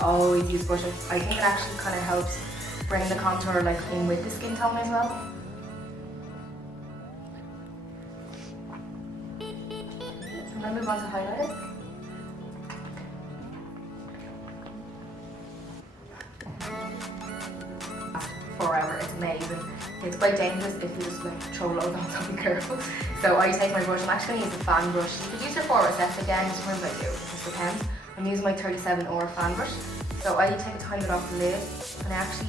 Always use butter. I think it actually kind of helps bring the contour like in with the skin tone as well. So I'm going to move on to highlighter. Forever, it's amazing. It's quite dangerous if you just like throw loads on, so be careful. So I take my brush, I'm actually going to use a fan brush. You could use your 4SF again, sometimes I do, it just depends. I'm using my 37 or fan brush. So I take a tiny bit off the lid and I actually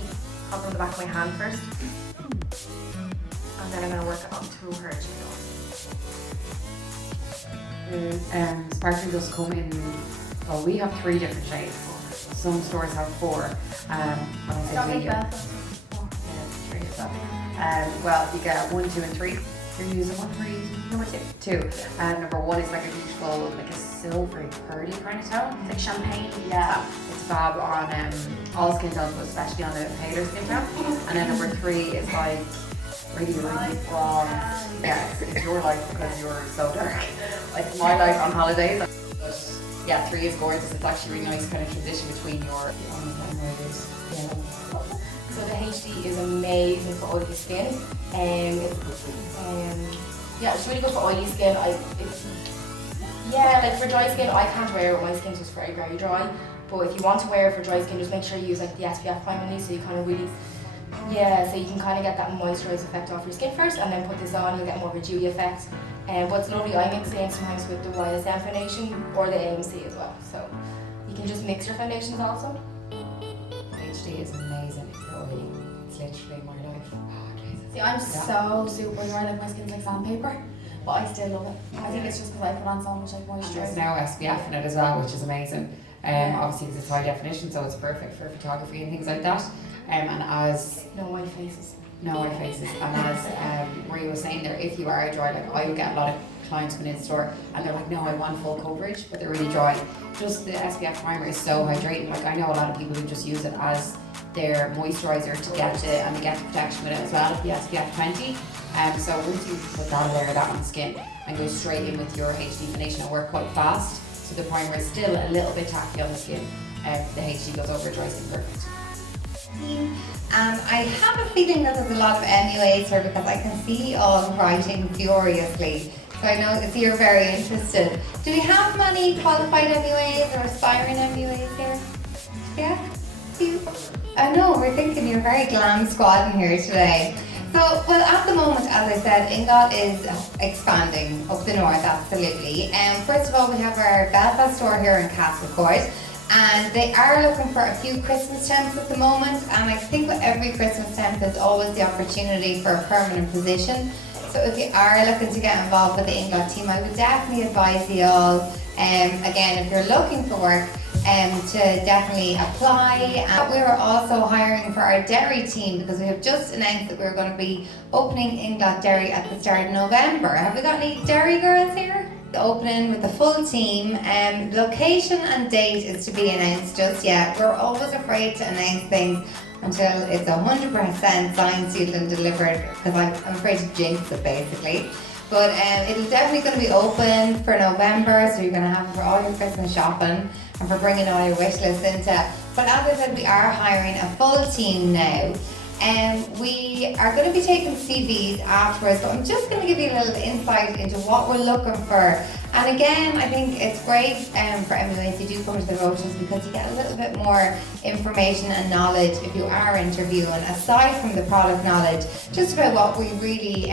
pop it on the back of my hand first. And then I'm going to work it onto her cheek. Sparkling does come in, well, we have 3 different shades. Some stores have 4. When I say 3, yeah, 3 is that. Well, you get 1, 2 and 3. You're using one, we're using number 2. Number 1 is like a beautiful, like a silvery, pearly kind of tone. It's like champagne. Yeah, it's fab on all skin tones, but especially on the paler skin tone. And then number 3 is like really, really broad. Yeah, it's your life because you're so dark. Like my life on holidays. But yeah, 3 is gorgeous. It's actually really nice kind of transition between your So the HD is amazing for oily skin. Yeah, it's really good for oily skin. Like for dry skin, I can't wear it. My skin's just very, very dry. But if you want to wear it for dry skin, just make sure you use like the SPF primer, so you kind of really, so you can kind of get that moisturized effect off your skin first, and then put this on, you'll get more of a dewy effect. But it's lovely. I mix it in sometimes with the YSM foundation or the AMC as well. So you can just mix your foundations also. HD is amazing. It's literally my life. Oh, Jesus. See, I'm so super dry, like my skin's like sandpaper, but I still love it. I think it's just because I put on so much like And moisturizer. there's now SPF in it as well, which is amazing. Obviously because it's high definition, so it's perfect for photography and things like that. And as No white faces. no white faces, and as Maria was saying there, if you are dry, like I would get a lot of clients come in the store and they're like, no, I want full coverage, but they're really dry. Just the SPF primer is so hydrating. Like I know a lot of people who just use it as their moisturiser to get it, and they get the protection with it as well, the SPF 20. So once you put that layer of that on the skin and go straight in with your HD foundation, and work quite fast, so the primer is still a little bit tacky on the skin. The HD goes over dry skin perfect. I have a feeling that there's a lot of MUAs here because I can see all writing furiously. So I know if you're very interested. Do we have many qualified MUAs or aspiring MUAs here? Yeah? I know, we're thinking you're very glam squad in here today. So, well, at the moment, as I said, Inglot is expanding up the north, absolutely. First of all, we have our Belfast store here in Castlecourt, and they are looking for a few Christmas temps at the moment, and I think with every Christmas temp, there's always the opportunity for a permanent position. So if you are looking to get involved with the Inglot team, I would definitely advise you all, again, if you're looking for work, to definitely apply. We are also hiring for our Derry team because we have just announced that we're going to be opening Inglot Derry at the start of November. Have we got any Derry girls here? The opening with the full team. Location and date is to be announced just yet. We're always afraid to announce things until it's 100% signed, sealed and delivered, because I'm afraid to jinx it basically. But it's definitely going to be open for November, so you're going to have it for all your Christmas shopping and for bringing all your wish lists into. But as I said, we are hiring a full team now. We are going to be taking CVs afterwards, but I'm just going to give you a little insight into what we're looking for. And again, I think it's great for MUAs who do come to the roadshows because you get a little bit more information and knowledge if you are interviewing, aside from the product knowledge, just about what we really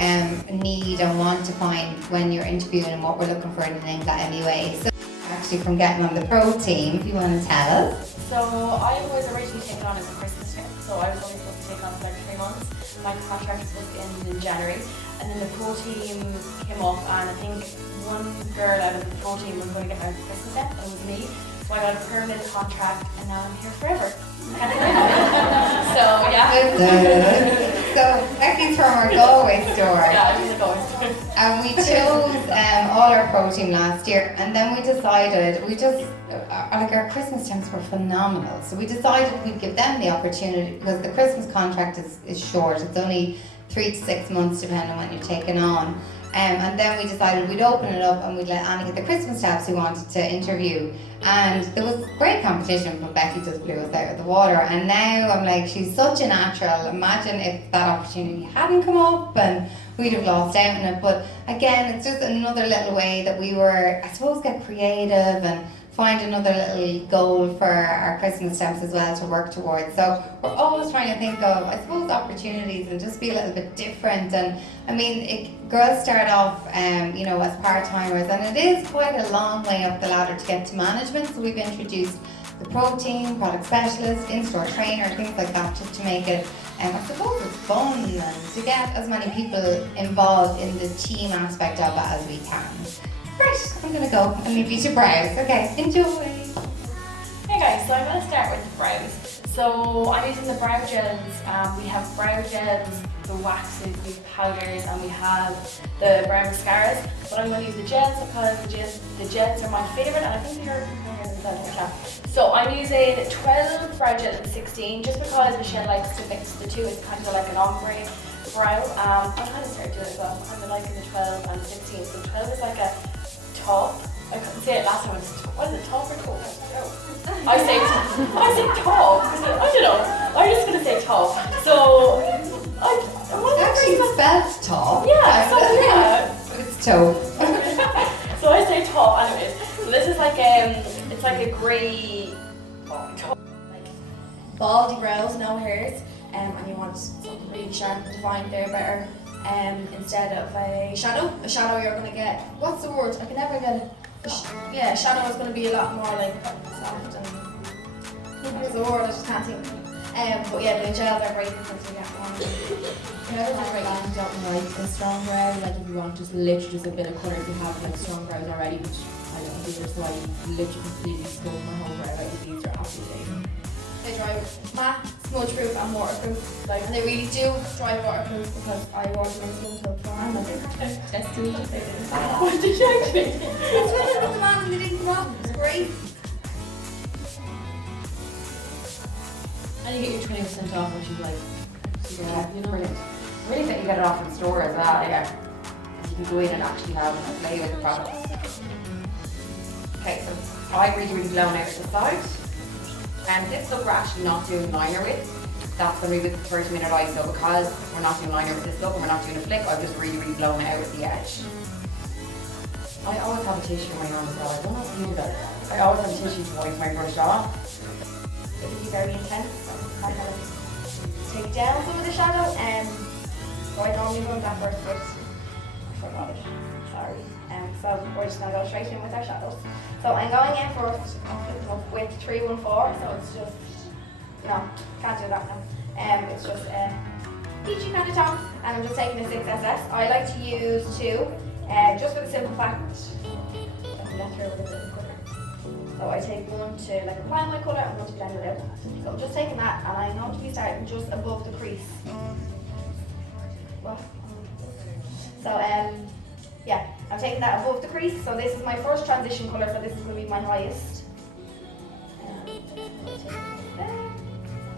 need and want to find when you're interviewing and what we're looking for in an Inglot MUA. So actually from getting on the pro team, if you want to tell us. So I was originally taken on as a Christmas trip, so I was only supposed to take on for like 3 months. My contract was supposed to end in January, and then the pro team came up, and I think one girl out of the pro team was going to get my Christmas set, and it was me. So I got a permanent contract, and now I'm here forever. So yeah. So Becky's from our Galway store. Yeah, she's a Galway store. And we chose all our pro team last year, and then we decided like our Christmas temps were phenomenal. So we decided we'd give them the opportunity because the Christmas contract is short. It's only 3 to 6 months depending on when you're taking on. And then we decided we'd open it up and we'd let Annie get the Christmas tabs who wanted to interview. And there was great competition, but Becky just blew us out of the water. And now I'm like, she's such a natural. Imagine if that opportunity hadn't come up and we'd have lost out on it. But again, it's just another little way that we were, I suppose, get creative and find another little goal for our Christmas temps as well to work towards. So we're always trying to think of, I suppose, opportunities and just be a little bit different. And I mean, girls start off, as part-timers, and it is quite a long way up the ladder to get to management. So we've introduced the pro team, product specialist, in-store trainer, things like that, just to make it, I suppose, it's fun and to get as many people involved in the team aspect of it as we can. Right, I'm gonna go and leave you to browse. Okay, enjoy. Hey guys, so I'm going to start with the brows. So I'm using the brow gels. We have brow gels, the waxes, we have powders, and we have the brow mascaras. But I'm going to use the gels because the gels are my favourite, and I think they're so I'm using 12 brow gel and 16 just because Michelle likes to mix the two. It's kind of like an ombre brow. I'm kind of started doing it as well. I'm kind of liking the 12 and 16. So 12 is like a top. I couldn't say it last time. What is it, top or top? I say top. I don't know. I'm just gonna say top. So It actually spelled top. Yeah. So yeah. But it's toe. So I say top. Anyways, so this is like it's like a grey top. Baldy brows, no hairs, and you want something really sharp and defined there better. Instead of a shadow you're going to get, what's the word? I can never get it. Shadow is going to be a lot more like soft and there's a word I just can't think. But yeah, the gels are great because you get more. I don't like a strong brow, like if you want just literally just a bit of colour, if you have like strong brows already, which I don't do, so I literally completely sculpt my whole brow out. These are absolutely amazing. They dry matte, smudge proof and waterproof. And they really do dry waterproof because I water my skin till I'm testing. What did you actually? That's what I put them on and they didn't come off. It's great. And you get your 20% off, which is like, Brilliant. Really that you get it off in store as well. Yeah. You can go in and actually have a play with the products. Okay, so I really blown out the side. And this look we're actually not doing liner with. That's going to be with the 30-minute ISO because we're not doing liner with this look and we're not doing a flick. I've just really blown it out at the edge. I always have a tissue in my hand as well. I don't know if you do that. I always have a tissue to wipe my brush off. It can be very intense. I'm going to take down some of the shadow and so I normally run that first, but I forgot it. Sorry. So we're just going to go straight in with our shadows. So I'm going in first with 314, so it's just, no, can't do that now. It's just a peachy kind of tone, and I'm just taking a 6SS. I like to use 2, just for the simple fact that we get through with a bit of colour. So I take 1 to like apply my colour and 1 to blend it out. So I'm just taking that, and I'm going to be starting just above the crease. What? So yeah, I'm taking that above the crease. So this is my first transition colour, so this is going to be my highest.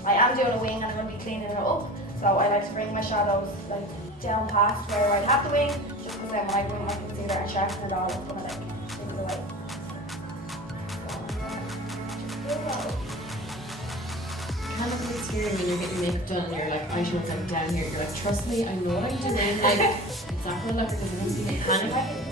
I am doing a wing and I'm going to be cleaning it up. So I like to bring my shadows like down past where I have the wing, just because then when I bring my concealer and sharpen it all, it's going to like take it away. kind of looks scary when you're getting your makeup done and you're like eyeshadows like down here. You're like, trust me, I know what I'm doing. Like, it's not gonna look because I'm gonna panic.